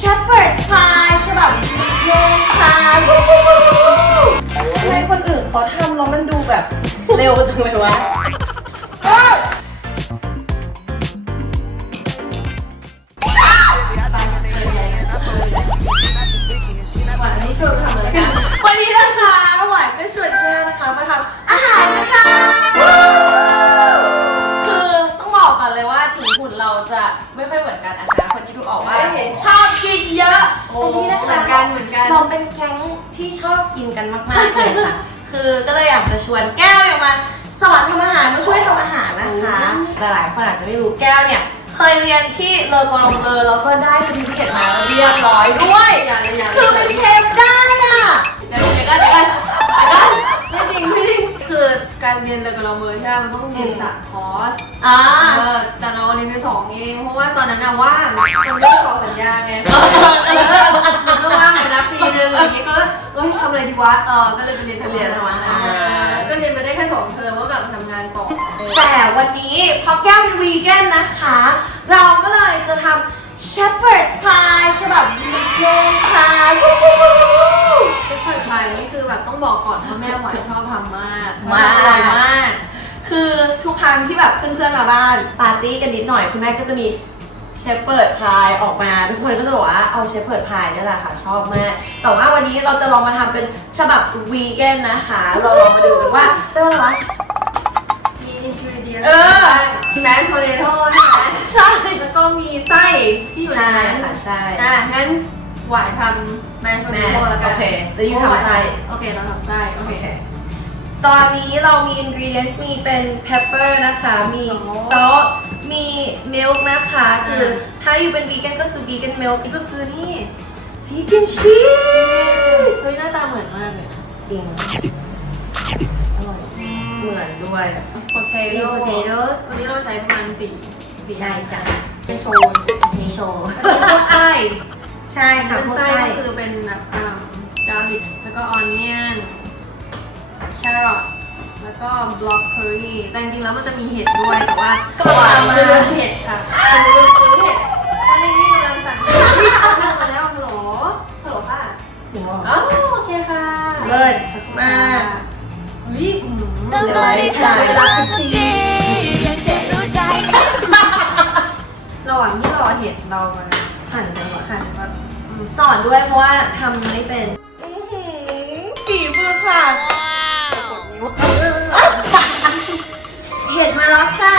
Shepherd's Pie ฉบับเย็นค่ะทำไมคนอื่นเขาทำแล้วมันดูแบบเร็วจังเลยวะ ค่ะคือก็เลยอยากจะชวนแก้วเนี่ยมาสอนทำอาหารมาช่วยทำอาหารนะคะ หลายๆคนอาจจะไม่รู้แก้วเนี่ย เคยเรียนที่เลอกองเลอแล้วก็ได้ซอร์ติฟิเคตมาเรียบร้อยด้วย อย่างอย่างคือเป็นเชฟได้อะ เดี๋ยวเดี๋ยวกันเดี๋ยวกันเดี๋ยวกันไม่จริงไม่จริงคือการเรียนเดกับเราเมอร์ใช่ไหมมันต้องเรียนสามคอร์ส อ่า เออแต่เราเรียนไปสองเอง เพราะว่าตอนนั้นน่ะว่างมันไม่ได้ต่อสัญญาไงเออมันก็ว่างไปนะปีนึงอย่างเงี้ยก็ เอ้ยทำอะไรดีวะ เออ ก็เลยไปเรียนทำเรียนทำอาหารเออก็เรียนไปได้แค่สองเทอมก็กลับมาทำงานต่อแต่วันนี้พอแก้วเป็นวีแกนนะคะ เราก็เลยจะทำ Shepherd's Pie ฉบับวีแกนค่ะวู้วู้วู้วู้เชฟผัดไทยนี่คือแบบต้องบอกก่อนว่าแม่หวานชอบทำมากมากอร่อยมาก คือทุกครั้งที่แบบเพื่อนๆมาบ้านปาร์ตี้กันนิดหน่อยคุณแม่ก็จะมี เชฟเปิดพายออกมาทุกคนก็จะบอกว่าเอาเชฟเปิดพายนี่แหละค่ะชอบมาก แต่ว่าวันนี้เราจะลองมาทำเป็นฉบับวีแกนนะคะ เราลองมาดูกันว่าได้ว่าอะไรวะมีอินกิวเดียนเออมีแมสโพเตโต้ใช่ไหมใช่แล้วก็มีไส้ที่อยู่ในใช่นั้นค่ะใช่อะงั้นหวานทำแมสโพเตโต้ Mash แล้วกันโอเคแล้วยูทำไส้โอเคเราทำไส้โอเค ตอนนี้เรามี ingredients มีเป็น pepper นะคะ มีซ อสซอสมี milk นะคะ คือมถ้าอยู่เป็น vegan ก็คือ vegan milk ก็คือนี่ vegan cheese เฮ้ยหน้าตาเหมือนมากเลยจริงอร่อยเหมือนด้วยโพเทมีโต้ potatoes วันนี้เราใช้ประมาณสี่สี่ใช่จ้ะเป็นโชว์มีโชว์พวกไส้ใช่ค่ะเป็นพวกไส้ไส้ก็คือเป็นแบบอ่ากาลิกแล้วก็ออนเนียนแครอท แล้วก็บล็อกเคอรี่แต่จริงๆแล้วมันจะมีเห็ดด้วยแต่ว่าก็ตามมาเห็ดค่ะซื้อเห็ดตอนนี้นี่กำลังสั่งที่เอามาแล้วฮัลโหลฮัลโหลค่ะถึงอ๋อโอเคค่ะเลิศมากเฮ้ยอืมต้องบริจาคเวลาทุกทีระหว่างที่รอเห็ดเรามาหั่นกันก่อนหั่นก่อนสอนด้วยเพราะว่าทำไม่เป็นฝีมือค่ะกดนิ้ว เห็ดมาแล้วค่ะ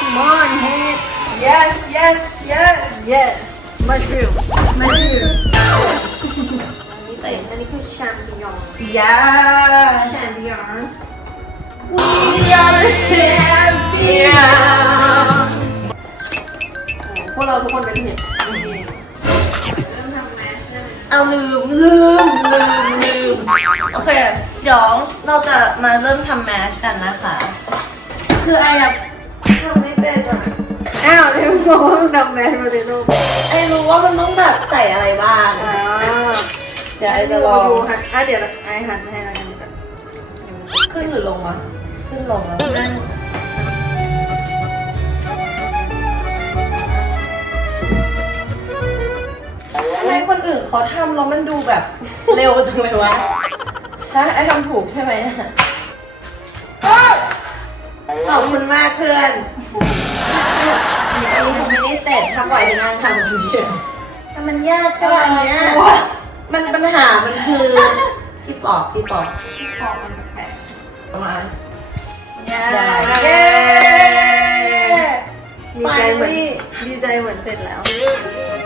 Come on head yes yes yes yes mushroom mushroom นี่เต็มอันนี้คือแชมปิญอง yes แชมปิญอง we are the champion พวกเราทุกคนเป็นเห็ดเริ่มทำแมชได้ไหมเอาลืมลืมลืมลืมโอเค เดี๋ยวเราจะมาเริ่มทำแมชกันนะคะ คือไอ้อะทำไม่เป็นอะอ้าวเร็วโซ่ทำแมชมาเลยลูกไอ้รู้ว่ามันต้องแบบใส่อะไรบ้างอ่าเดี๋ยวไอ้จะลองดูหันอะเดี๋ยวไอหันให้เรากันก่อนขึ้นหรือลงวะขึ้นลงแล้วนั่งทำไมคนอื่นเขาทำแล้วมันดูแบบเร็วจังเลยวะ ฮะไอทำถูกใช่ไหมอะขอบคุณมากเพื่อนอันนี้ทำไม่ได้เสร็จทำไหวไปนางทำคนเดียวแต่มันยากใช่ไหมอันเนี้ย มันปัญหามันคือที่ปลอกที่ปลอกขอบมันแปลกประมาณๆเย้เย้ดีใจเหมือน Finally ดีใจเหมือนเสร็จแล้วแล้ว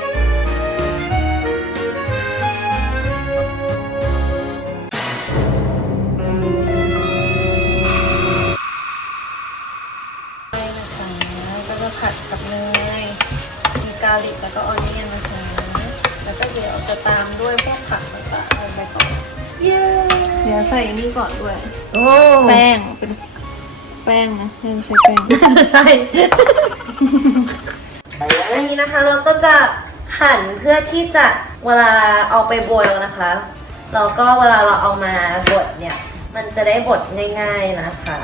าลิกแล้วก็ออนเนียนนะคะแล้วก็เดี๋ยวจะตามด้วยพวกผักต่างๆเอาไปก่อนเย้เดี๋ยวใส่นี่ก่อนด้วย โอ้แป้งเป็นแป้งนะไม่ใช่แป้งใช่อันนี้นะคะเราก็จะหั่นเพื่อที่จะเวลาเอาไปบดนะคะแล้วก็เวลาเราเอามาบดเนี่ย มันจะได้บดง่าย ๆนะคะ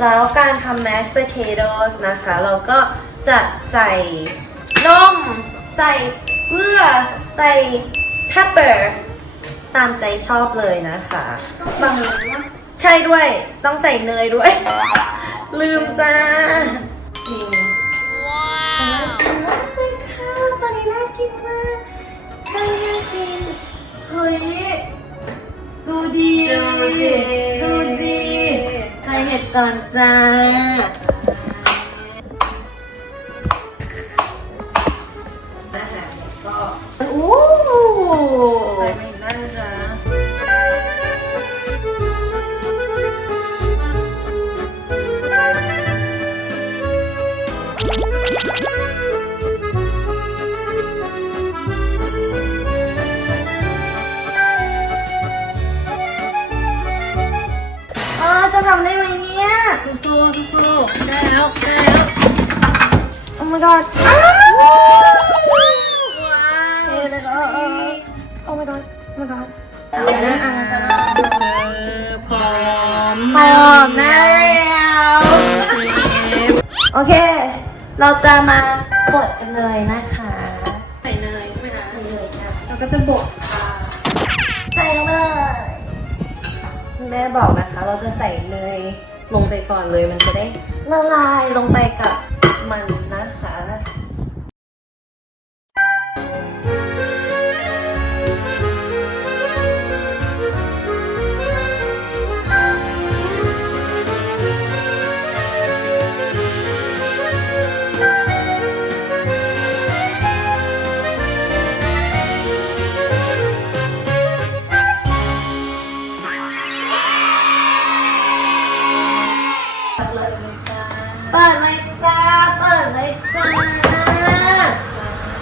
แล้วการทำ mashed potatoes นะคะ เราก็จะใส่ นม ใส่เกลือ ใส่แ e ปเปอร์ตามใจชอบเลยนะคะบางใช่ด้วย ต้องใส่เนยด้วย ลืมจ้านี่ว้าวน่ากินมากเลยค่ะตอนนี้น่ากินมากใช่น่ากินเฮ้ยดูดีดูดีใส่เห็ดก่อนจ้า ก็โอ้ใส่มาอีกได้นะจ๊ะเออจะทำได้ไหมเนี่ยสู้ๆสู้ๆได้แล้ว ได้แล้ว โอ้ my god อ้าว อเค เราจะมาบดกันเลยนะคะใส่เนยใช่ไหมคะใส่เลยค่ะเราก็จะบดค่ะใส่ลงไปเลยแม่บอกนะคะ เราจะใส่เนยลงไปก่อนเลยมันจะได้ละลายลงไปกับมันนะ เปิดเลยจ้า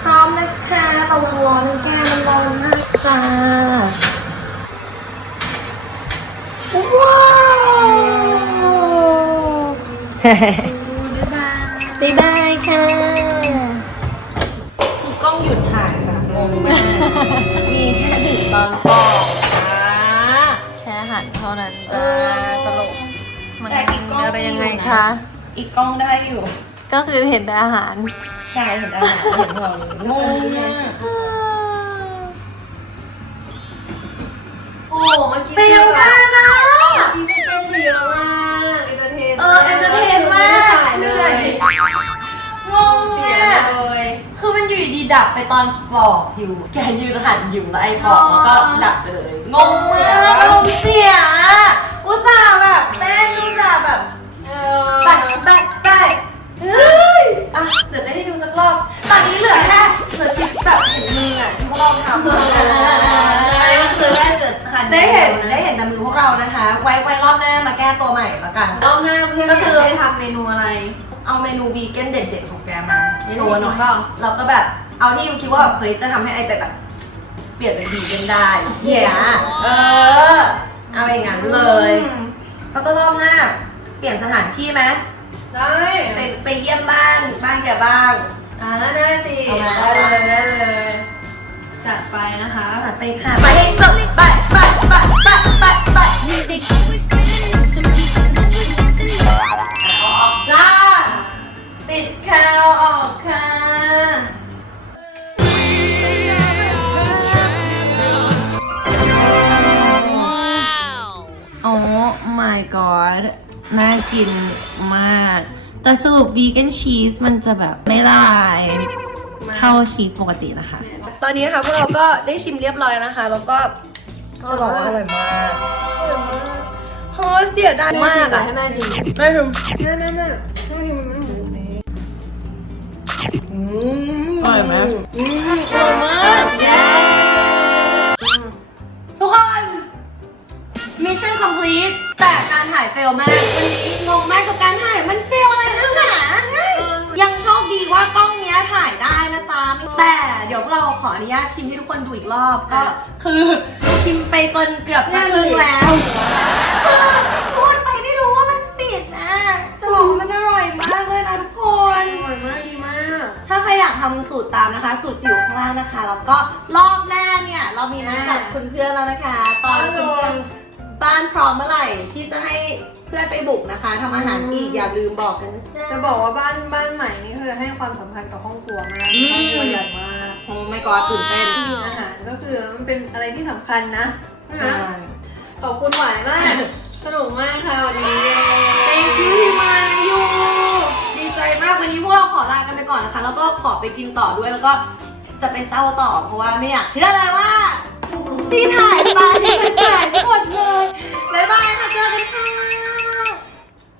พร้อมนะคะระวังร้อนนะแก้มันร้อนมากจ้าว้าวบ๊ายบายบ๊ายบายค่ะ คือกล้องหยุดถ่ายค่ะงงมากมีแค่ถึงตอนปอกอ่าแค่หันเท่านั้นเอจ้าอตลก มันแต่อีกกล้องอะไรยังไงอยู่นะคะ อีกกล้องได้อยู่ ก็คือเห็นแต่อาหารใช่เห็นอาหารเห็นเรางงมากโอ้เมื่อกี้เฟลมากนะกินเต้นเดียวมากเอนเตอร์เทนเออเอนเตอร์เทนมากถ่ายเลยงงเสียมากเลยคือมันอยู่ดีๆดับไปตอนปลอกอยู่ แกยืนหันอยู่แล้วไอ้ปลอกแล้วก็ดับไปเลยงงมากอารมณ์เสียอุตส่าห์ ออะที่พวกเราทำเออคือได้เกิดหันได้เห็นได้เห็นแต่มือพวกเรานะคะ ไว้ไว้รอบหน้ามาแก้ตัวใหม่ละกัน รอบหน้าเพื่อนก็ก็คืคืออให้ทำเมนูอะไร เอาเมนูวีแกนเด็ดๆของแกมาไม่โชรู้ว์หน่อยเปล่าเราก็แบบเอาที่ยูคิดว่าแบบเคยจะทำให้ไอเป็นแบบ เปลี่ยนเป็นวีแกนได้เหี้ยเออ เอาอย่างนั้นเลยอืมแล้วก็รอบหน้า เปลี่ยนสถานที่ไหมได้ไปไปเยี่ยมบ้านบ้านแกบ้างอ่าได้สิเอามาได้เลยได้เลย จัดไปนะคะ จัดไปค่ะ ไปให้สุดไปไปไปไปไปไปออกจ้า ติดคาวออกค่ะ โอ้ my god น่ากินมาก แต่สรุปวีแกนชีสมันจะแบบไม่ละลาย เท่าชีสปกตินะคะ ตอนนี้นะคะพวกเราก็ได้ชิมเรียบร้อยนะคะ แล้วก็จะบอกว่าอร่อยมากโหเสียดายมากอะให้แม่ชิมแม่ชิมแม่แม่แม่อืมอร่อยไหมอืมอร่อยมากเย้ทุกคน Mission complete แต่การถ่ายเฟลมากวันนี้งงมากกับการถ่ายมันเฟ ดี๋ยวเราขออนุญาตชิมให้ทุกคนดูอีกรอบก็ คือชิมไปจนเกือบจะครึ่งแล้วคือพูดไปไม่รู้ว่ามันปิดนะจะบอกว่ามันอร่อยมากเลยนะทุกคน อร่อยมากดีมาก ถ้าใครอยากทำสูตรตามนะคะ สูตรจิ๋วข้างล่างนะคะแล้วก็รอบหน้าเนี่ย เรามีนัดกับคุณเพื่อนแล้วนะคะ ตอนคุณเพื่อนบ้านพร้อมเมื่อไหร่ที่จะให้เพื่อนไปบุกนะคะทำอาหารอีกอย่าลืมบอกกันนะจ๊ะ จะบอกว่าบ้านบ้านใหม่นี่คือให้ความสำคัญกับห้องครัวมากอืมห้องครัวใหญ่มาก โอ้ไม่กอดตื่นเต้นอาหารก็คือมันเป็นอะไรที่สำคัญนะใช่ ขอบคุณหวายมาก สนุกมากค่ะวันนี้ thank you ที่มานะยูดีใจมากวันนี้พวกเราขอลากันไปก่อนนะคะ แล้วก็ขอไปกินต่อด้วยแล้วก็จะไปเศร้าต่อเพราะว่าไม่อยากเชื่อเลยว่า ที่ถ่ายไปที่ถ่ายหมดเลยบ๊ายบายค่ะเจอกันค่ะ